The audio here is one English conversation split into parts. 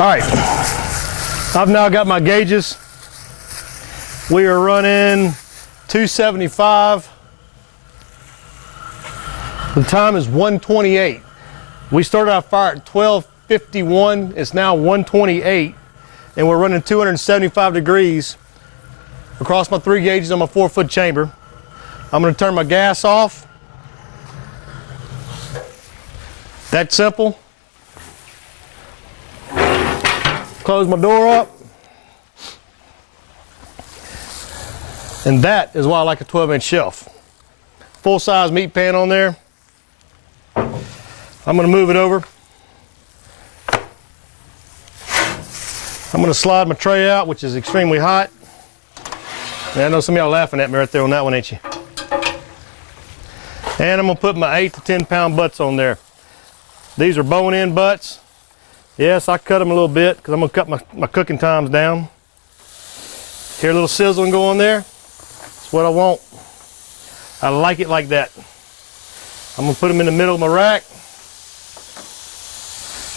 All right, I've now got my gauges. We are running 275. The time is 1:28. We started our fire at 12:51. It's now 1:28, and we're running 275 degrees across my 3 gauges on my 4-foot chamber. I'm going to turn my gas off. That's simple. Close my door up. And that is why I like a 12-inch shelf. Full-size meat pan on there. I'm going to move it over. I'm going to slide my tray out, which is extremely hot. And I know some of y'all are laughing at me right there on that one, ain't you? And I'm going to put my 8 to 10 pound butts on there. These are bone-in butts. Yes, I cut them a little bit because I'm going to cut my cooking times down. Hear a little sizzling go on there? That's what I want. I like it like that. I'm going to put them in the middle of my rack.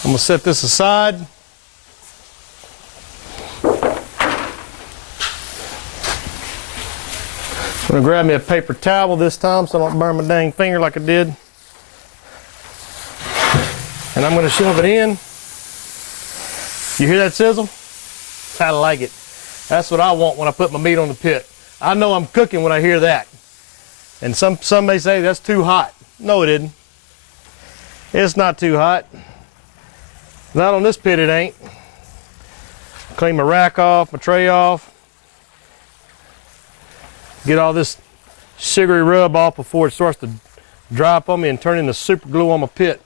I'm going to set this aside. I'm going to grab me a paper towel this time so I don't burn my dang finger like I did. And I'm going to shove it in. You hear that sizzle? I like it. That's what I want when I put my meat on the pit. I know I'm cooking when I hear that. And some may say that's too hot. No, it isn't. It's not too hot. Not on this pit, it ain't. Clean my rack off, my tray off. Get all this sugary rub off before it starts to dry up on me and turn into super glue on my pit.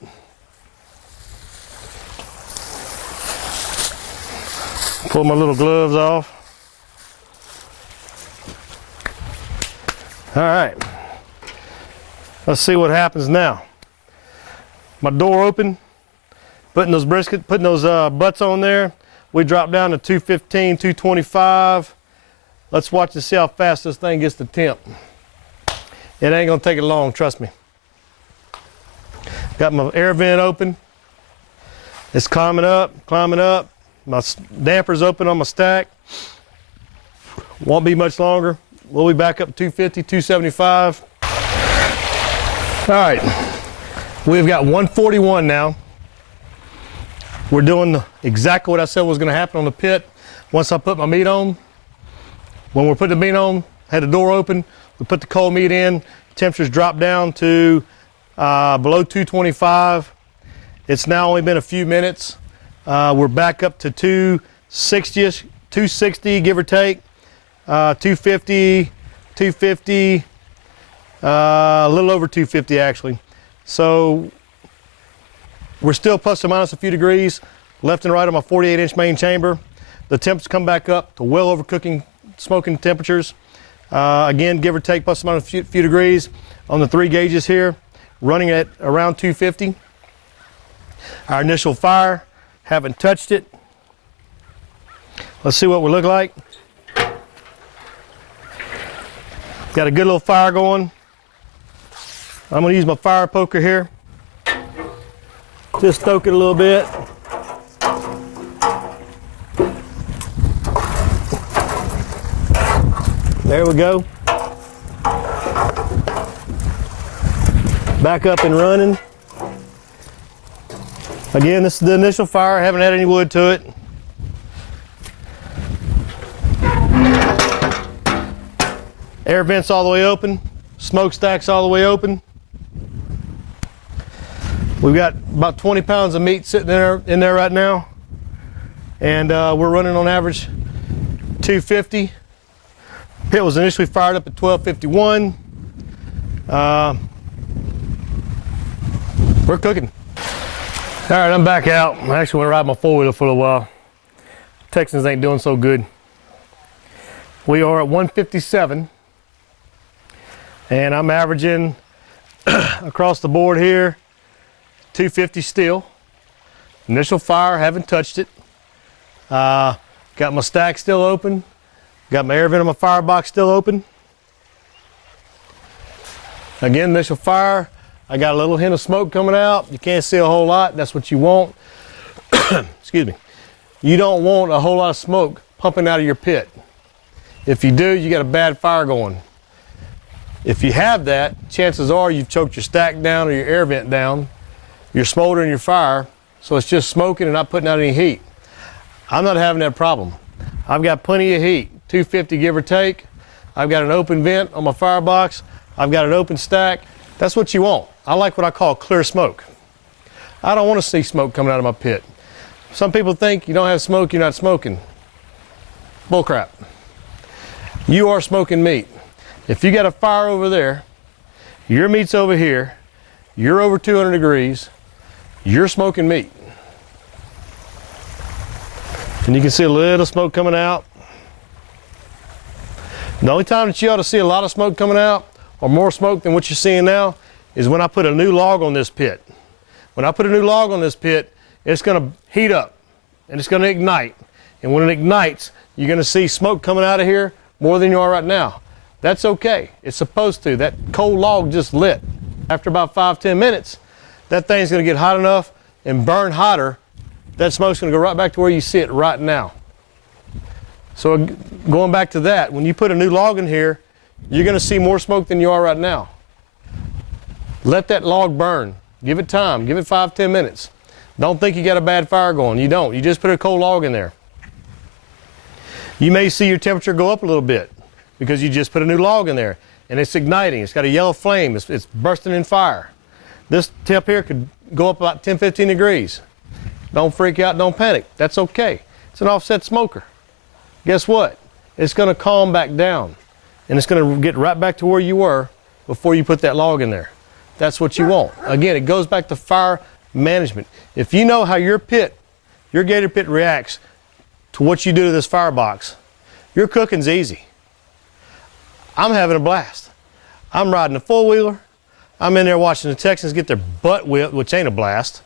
Pull my little gloves off. All right. Let's see what happens now. My door open, putting those butts on there. We drop down to 215, 225. Let's watch and see how fast this thing gets to temp. It ain't gonna take it long, trust me. Got my air vent open. It's climbing up, climbing up. My damper's open on my stack. Won't be much longer. We'll be back up 250, 275. All right, we've got 141 now. We're doing exactly what I said was gonna happen on the pit. Once I put my meat on, when we're putting the meat on, had the door open, we put the cold meat in, temperatures drop down to below 225. It's now only been a few minutes. We're back up to 260-ish, 260 give or take, 250, 250, a little over 250 actually. So we're still plus or minus a few degrees left and right on my 48-inch main chamber. The temps come back up to well over cooking, smoking temperatures. Again, give or take plus or minus a few degrees on the 3 gauges here, running at around 250. Our initial fire, haven't touched it. Let's see what we look like. Got a good little fire going. I'm going to use my fire poker here. Just stoke it a little bit. There we go. Back up and running. Again, this is the initial fire. I haven't had any wood to it. Air vents all the way open. Smokestacks all the way open. We've got about 20 pounds of meat sitting in there right now. And we're running on average 250. Pit was initially fired up at 1251. We're cooking. All right, I'm back out. I actually went to ride my 4-wheeler for a little while. Texans ain't doing so good. We are at 157, and I'm averaging across the board here 250 still. Initial fire, haven't touched it. Got my stack still open. Got my air vent on my firebox still open. Again, initial fire. I got a little hint of smoke coming out. You can't see a whole lot. That's what you want. Excuse me. you don't want a whole lot of smoke pumping out of your pit. If you do, you got a bad fire going. If you have that, chances are you've choked your stack down or your air vent down. You're smoldering your fire, so it's just smoking and not putting out any heat. I'm not having that problem. I've got plenty of heat, 250 give or take. I've got an open vent on my firebox. I've got an open stack. That's what you want. I like what I call clear smoke. I don't want to see smoke coming out of my pit. Some people think you don't have smoke, you're not smoking. Bull crap. You are smoking meat. If you got a fire over there, your meat's over here, you're over 200 degrees, you're smoking meat. And you can see a little smoke coming out. The only time that you ought to see a lot of smoke coming out, or more smoke than what you're seeing now, is when I put a new log on this pit. When I put a new log on this pit, it's going to heat up and it's going to ignite. And when it ignites, you're going to see smoke coming out of here more than you are right now. That's okay. It's supposed to. That cold log just lit. After about 5-10 minutes, that thing's going to get hot enough and burn hotter. That smoke's going to go right back to where you see it right now. So going back to that, when you put a new log in here, you're going to see more smoke than you are right now. Let that log burn. Give it time. Give it 5-10 minutes. Don't think you got a bad fire going. You don't. You just put a cold log in there. You may see your temperature go up a little bit because you just put a new log in there and it's igniting. It's got a yellow flame. It's bursting in fire. This temp here could go up about 10-15 degrees. Don't freak out. Don't panic. That's okay. It's an offset smoker. Guess what? It's going to calm back down and it's going to get right back to where you were before you put that log in there. That's what you want. Again, it goes back to fire management. If you know how your pit, your Gator pit reacts to what you do to this firebox, your cooking's easy. I'm having a blast. I'm riding a four-wheeler. I'm in there watching the Texans get their butt whipped, which ain't a blast.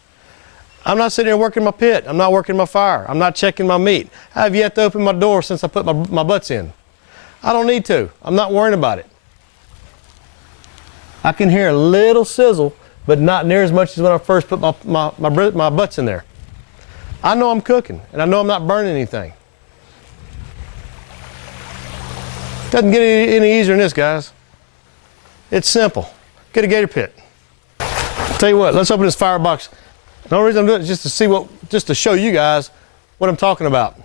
I'm not sitting there working my pit. I'm not working my fire. I'm not checking my meat. I have yet to open my door since I put my butts in. I don't need to. I'm not worrying about it. I can hear a little sizzle, but not near as much as when I first put my butts in there. I know I'm cooking, and I know I'm not burning anything. Doesn't get any easier than this, guys. It's simple. Get a Gator pit. Tell you what, let's open this firebox. The only reason I'm doing it is just to show you guys what I'm talking about.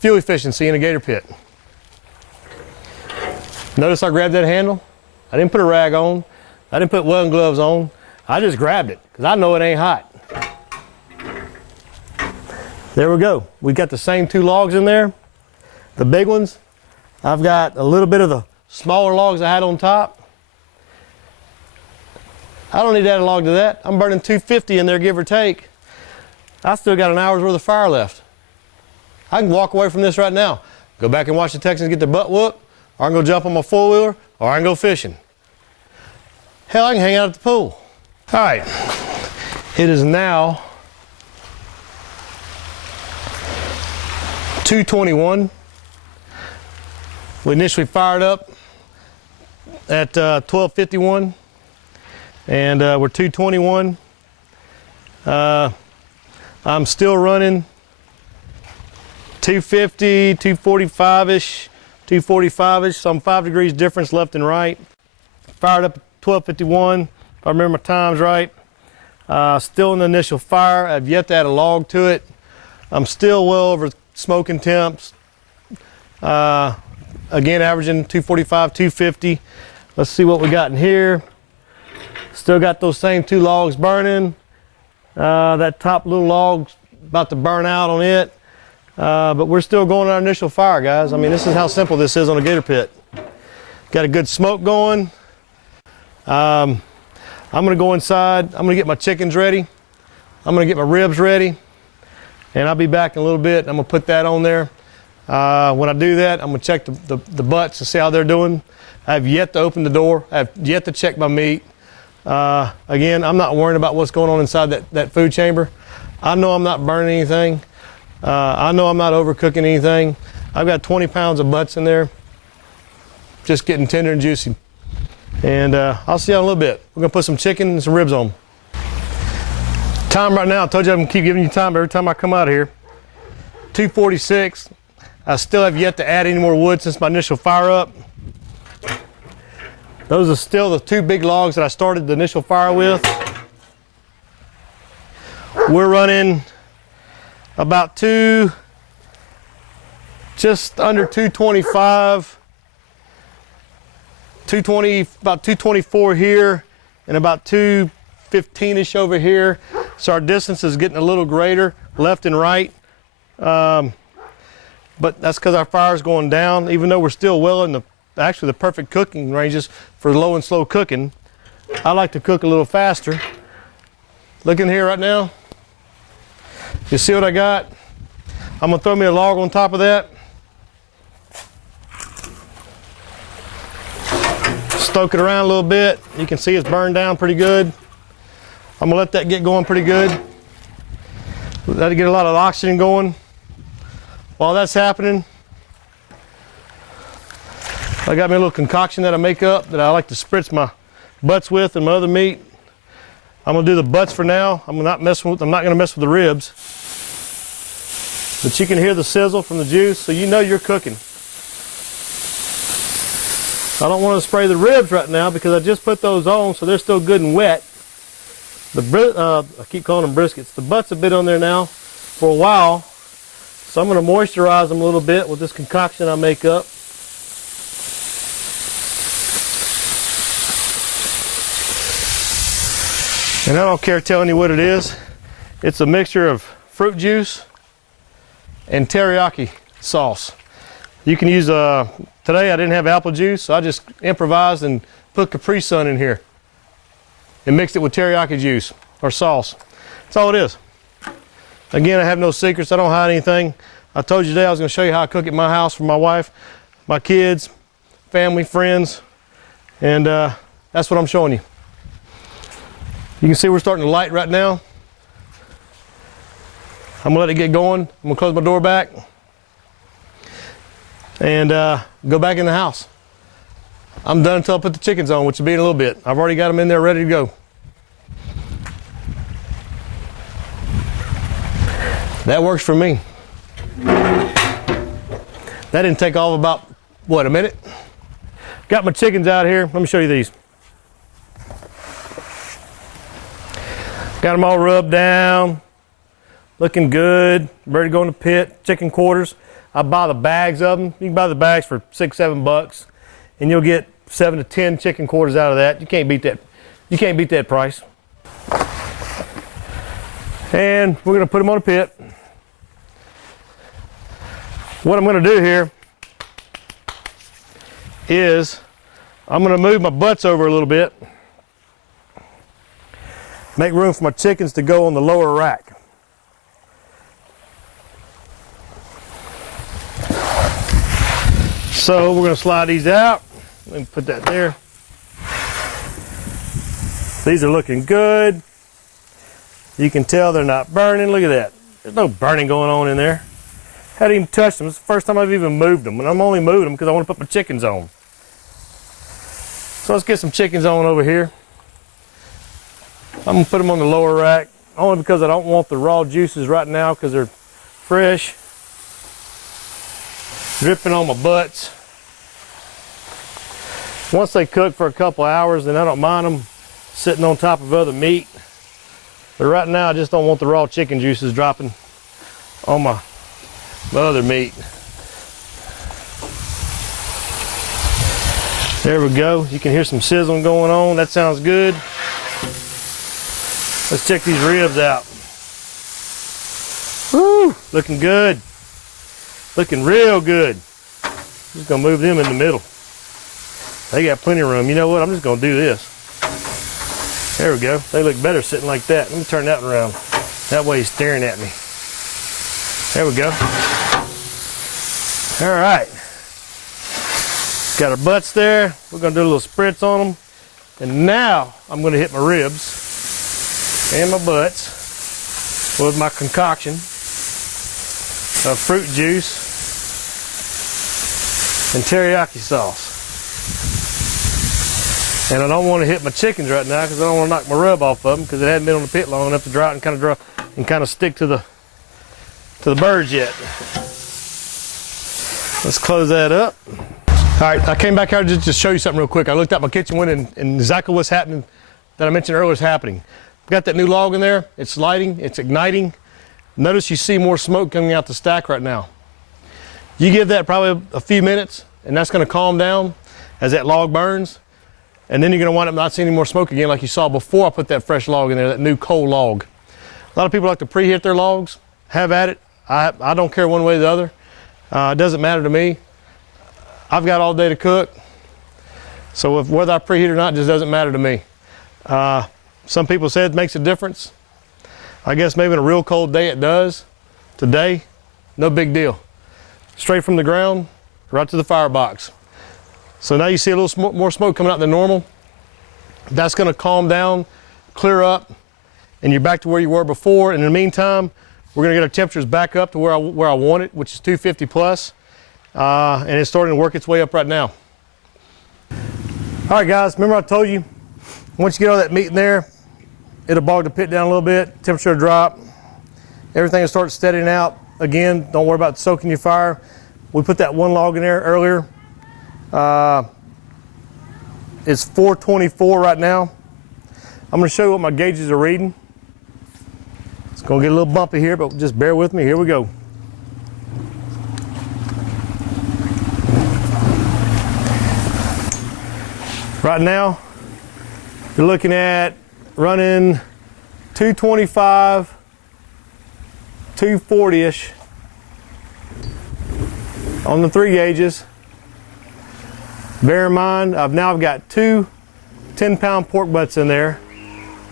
Fuel efficiency in a Gator pit. Notice I grabbed that handle. I didn't put a rag on. I didn't put welding gloves on. I just grabbed it because I know it ain't hot. There we go. We got the same two logs in there. The big ones. I've got a little bit of the smaller logs I had on top. I don't need to add a log to that. I'm burning 250 in there, give or take. I still got an hour's worth of fire left. I can walk away from this right now. Go back and watch the Texans get their butt whooped, or I can go jump on my four-wheeler, or I can go fishing. Hell, I can hang out at the pool. All right, it is now 2:21. We initially fired up at 12:51, and we're 2:21. I'm still running 250, 245-ish, 245-ish, so I'm 5 degrees difference left and right. Fired up at 12:51, if I remember my times right. Still in the initial fire. I've yet to add a log to it. I'm still well over smoking temps. Again, averaging 245, 250. Let's see what we got in here. Still got those same two logs burning. That top little log's about to burn out on it. But we're still going our initial fire, guys. I mean, this is how simple this is on a Gator pit. Got a good smoke going. I'm gonna go inside. I'm gonna get my chickens ready. I'm gonna get my ribs ready. And I'll be back in a little bit. I'm gonna put that on there. When I do that, I'm gonna check the butts and see how they're doing. I have yet to open the door. I have yet to check my meat. Again, I'm not worrying about what's going on inside that food chamber. I know I'm not burning anything. I know I'm not overcooking anything. I've got 20 pounds of butts in there, just getting tender and juicy. And I'll see you in a little bit. We're gonna put some chicken and some ribs on. Time right now, I told you I'm gonna keep giving you time every time I come out of here. 246. I still have yet to add any more wood since my initial fire up. Those are still the 2 big logs that I started the initial fire with. We're running about just under 225, 220, about 224 here, and about 215-ish over here. So our distance is getting a little greater, left and right. But that's because our fire is going down, even though we're still well in the perfect cooking ranges for low and slow cooking. I like to cook a little faster. Look in here right now. You see what I got? I'm gonna throw me a log on top of that. Stoke it around a little bit. You can see it's burned down pretty good. I'm gonna let that get going pretty good. Let it get a lot of oxygen going. While that's happening, I got me a little concoction that I make up that I like to spritz my butts with and my other meat. I'm gonna do the butts for now. I'm not gonna mess with the ribs. But you can hear the sizzle from the juice, so you know you're cooking. I don't want to spray the ribs right now because I just put those on, so they're still good and wet. I keep calling them briskets. The butts have been on there now for a while, so I'm going to moisturize them a little bit with this concoction I make up. And I don't care telling you what it is. It's a mixture of fruit juice and teriyaki sauce. You can use, today I didn't have apple juice, so I just improvised and put Capri Sun in here and mixed it with teriyaki juice or sauce. That's all it is. Again, I have no secrets. I don't hide anything. I told you today I was going to show you how I cook at my house for my wife, my kids, family, friends, and that's what I'm showing you. You can see we're starting to light right now. I'm gonna let it get going. I'm gonna close my door back and go back in the house. I'm done until I put the chickens on, which will be in a little bit. I've already got them in there ready to go. That works for me. That didn't take all of about, what, a minute? Got my chickens out here. Let me show you these. Got them all rubbed down, looking good, ready to go in the pit. Chicken quarters. I buy the bags of them. You can buy the bags for $6, $7, and you'll get 7 to 10 chicken quarters out of that. You can't beat that. You can't beat that price. And we're gonna put them on a pit. What I'm gonna do here is I'm gonna move my butts over a little bit. Make room for my chickens to go on the lower rack. So we're going to slide these out. Let me put that there. These are looking good. You can tell they're not burning. Look at that. There's no burning going on in there. Hadn't even touched them. It's the first time I've even moved them. And I'm only moving them because I want to put my chickens on. So let's get some chickens on over here. I'm going to put them on the lower rack, only because I don't want the raw juices right now because they're fresh, dripping on my butts. Once they cook for a couple hours, then I don't mind them sitting on top of other meat. But right now, I just don't want the raw chicken juices dropping on my other meat. There we go. You can hear some sizzling going on. That sounds good. Let's check these ribs out. Woo, looking good. Looking real good. Just gonna move them in the middle. They got plenty of room. You know what? I'm just gonna do this. There we go. They look better sitting like that. Let me turn that around. That way he's staring at me. There we go. All right. Got our butts there. We're gonna do a little spritz on them. And now I'm gonna hit my ribs and my butts with my concoction of fruit juice and teriyaki sauce. And I don't want to hit my chickens right now because I don't want to knock my rub off of them because it hadn't been on the pit long enough to dry out and kind of stick to to the birds yet. Let's close that up. All right, I came back here just to show you something real quick. I looked out my kitchen window and exactly what's happening that I mentioned earlier is happening. We've got that new log in there. It's lighting, it's igniting. Notice you see more smoke coming out the stack right now. You give that probably a few minutes and that's gonna calm down as that log burns. And then you're gonna wind up not seeing any more smoke again like you saw before I put that fresh log in there, that new coal log. A lot of people like to preheat their logs. Have at it. I don't care one way or the other. It doesn't matter to me. I've got all day to cook. So whether I preheat or not just doesn't matter to me. Some people say it makes a difference. I guess maybe on a real cold day it does. Today, no big deal. Straight from the ground, right to the firebox. So now you see a little more smoke coming out than normal. That's gonna calm down, clear up, and you're back to where you were before. And in the meantime, we're gonna get our temperatures back up to where I want it, which is 250 plus. And it's starting to work its way up right now. All right, guys, remember I told you, once you get all that meat in there, it'll bog the pit down a little bit, temperature will drop, everything will start steadying out. Again, don't worry about soaking your fire. We put that one log in there earlier. It's 424 right now. I'm gonna show you what my gauges are reading. It's gonna get a little bumpy here, but just bear with me. Here we go. Right now, you're looking at running 225, 240-ish on the 3 gauges. Bear in mind, I've got 2 10-pound pork butts in there.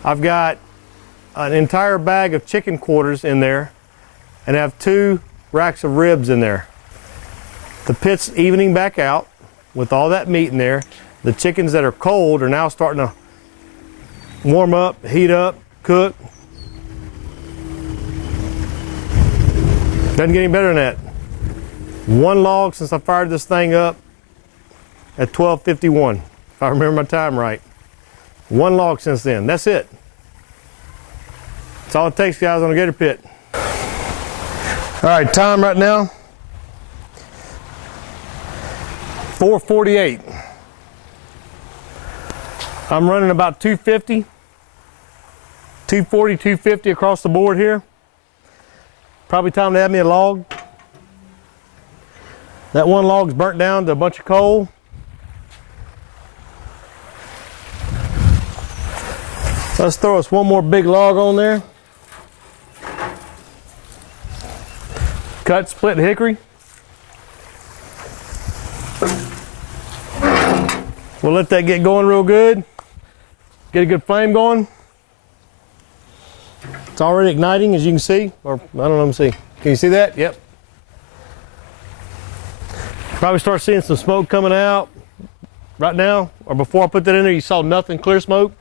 I've got an entire bag of chicken quarters in there, and I have 2 racks of ribs in there. The pit's evening back out with all that meat in there. The chickens that are cold are now starting to warm up, heat up, cook. Doesn't get any better than that. One log since I fired this thing up at 12:51, if I remember my time right. One log since then, that's it. That's all it takes, guys, on a gator pit. All right, time right now, 4:48. I'm running about 250, 240, 250 across the board here. Probably time to add me a log. That one log's burnt down to a bunch of coal. Let's throw us one more big log on there. Cut split hickory. We'll let that get going real good. Get a good flame going. It's already igniting, as you can see, or I don't know, let me see. Can you see that? Yep. Probably start seeing some smoke coming out right now, or before I put that in there, you saw nothing, clear smoke.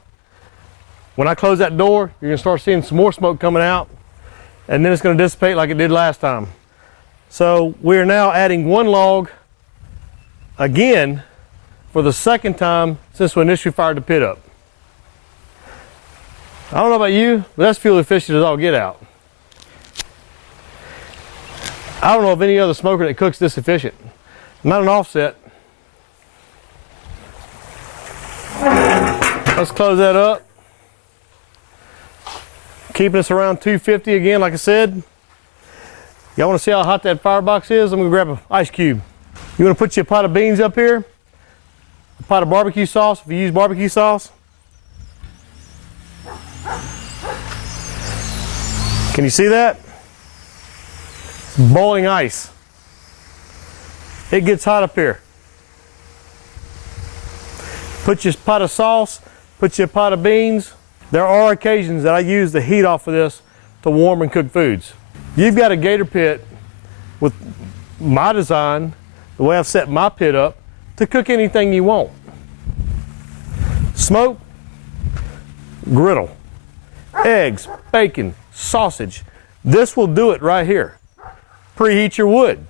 When I close that door, you're gonna start seeing some more smoke coming out, and then it's gonna dissipate like it did last time. So we are now adding one log again for the second time since we initially fired the pit up. I don't know about you, but that's fuel efficient as all get out. I don't know of any other smoker that cooks this efficient. Not an offset. Let's close that up. Keeping us around 250 again, like I said. Y'all want to see how hot that firebox is? I'm going to grab an ice cube. You want to put your pot of beans up here, a pot of barbecue sauce, if you use barbecue sauce. Can you see that? It's boiling ice. It gets hot up here. Put your pot of sauce, put your pot of beans. There are occasions that I use the heat off of this to warm and cook foods. You've got a gator pit with my design, the way I've set my pit up, to cook anything you want. Smoke, griddle, eggs, bacon, sausage. This will do it right here. Preheat your wood.